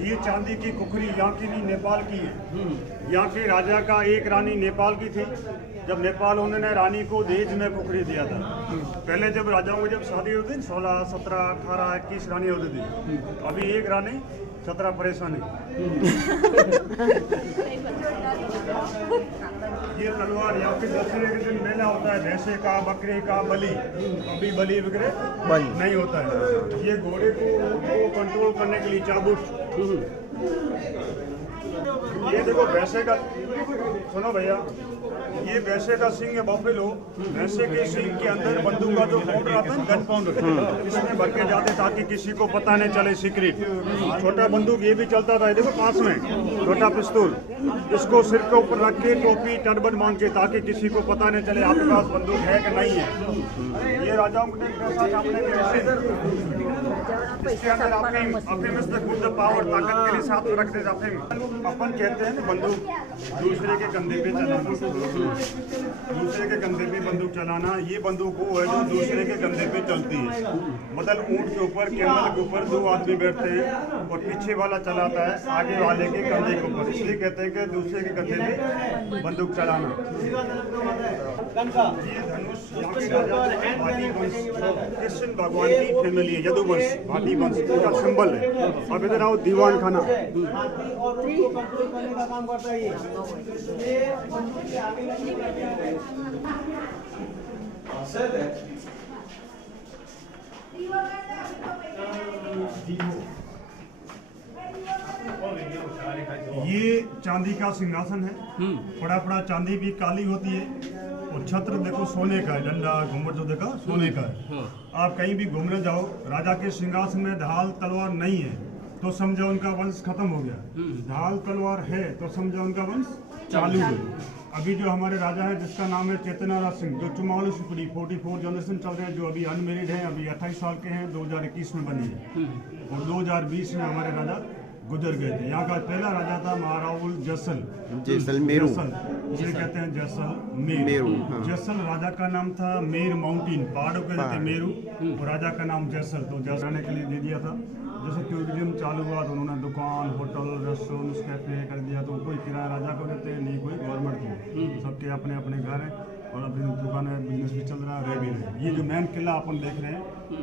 ये चांदी की कुखरी यहाँ की नहीं, नेपाल की है। यहाँ के राजा का एक रानी नेपाल की थी। जब नेपाल उन्होंने रानी को दहेज में कुखरी दिया था। पहले जब राजाओं की जब शादी होती थी 16, 17, 18, 21 रानी होती थी। अभी एक रानी 17 परेशानी। ये तलवार यहाँ पे दशहरे के दिन मेला होता है, भैंसे का, बकरे का बलि। अभी बलि वगैरह नहीं होता है। ये घोड़े को कंट्रोल करने के लिए चाबुक। ये देखो भैंसे का, सुनो भैया, ये भैंसे का सिंग है, बफेलो। भैंसे के सिंग के अंदर बंदूक का जो पाउडर आता है, गन पाउडर, इसमें भर के जाते ताकि किसी को पता नहीं चले, सीक्रेट। छोटा बंदूक ये भी चलता था, देखो पास में छोटा पिस्तौल, इसको सिर के ऊपर रख के टोपी टर्बन मांग के ताकि किसी को पता नहीं चले आपके पास बंदूक है कि नहीं है। ये राजाओं के पैसा छापने के मशीन, इसके अंदर अफीम इज द गुड पावर, ताकत के लिए साथ में रखते जाते हैं। अपन कहते हैं बंदूक दूसरे के कंधे पे चलाना, दूसरे के कंधे पे बंदूक चलाना। ये बंदूक वो है जो दूसरे के कंधे पे चलती है। मतलब ऊंट के ऊपर, कैमल के ऊपर 2 आदमी बैठते हैं और पीछे वाला चलाता है आगे वाले के कंधे के ऊपर, इसलिए कहते हैं कि दूसरे के कंधे पे बंदूक चलाना। ये धनुष यहाँ के राजा भाटी वंश, कृष्ण भगवान की फैमिली है, यदुवंश, भाटी वंश का सिंबल है। अब इधर आओ, दीवान खाना। ये चांदी का सिंहासन है, बड़ा बड़ा चांदी भी काली होती है। और छत्र देखो सोने का है, डंडा घूंघट जो देखा सोने का है। आप कहीं भी घूमने जाओ, राजा के सिंहासन में ढाल तलवार नहीं है तो समझो उनका वंश खत्म हो गया। ढाल तलवार है तो समझो उनका वंश चालू है। अभी जो हमारे राजा है जिसका नाम है चेतनाराज सिंह, जो 44 पीढ़ी 44 जनरेशन चल रहे हैं, जो अभी अनमेरिड हैं, अभी 28 साल के हैं, 2021 में बनी है। और 2020 में हमारे राजा गुजर गए थे। यहाँ का पहला राजा था महाराहुल जैसलमेर, इसे कहते हैं जैसलमेर। जैसल राजा का नाम था, मेर माउंटेन, पहाड़ों के रहते मेरू, और राजा का नाम जैसल, तो जैसल आने के लिए दे दिया था। जैसे टूरिज्म चालू हुआ तो उन्होंने दुकान, होटल, रेस्टोरेंट, कैफे कर दिया। तो कोई किराया राजा को देते हैं, नहीं कोई गवर्नमेंट को, सबके अपने अपने घर हैं और अपनी दुकान है, बिजनेस भी चल रहा है, रह भी रहे। ये जो मेन किला अपन देख रहे हैं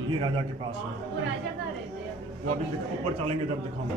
ये राजा के पास है। तो अभी ऊपर चलेंगे जब दिखाऊंगा।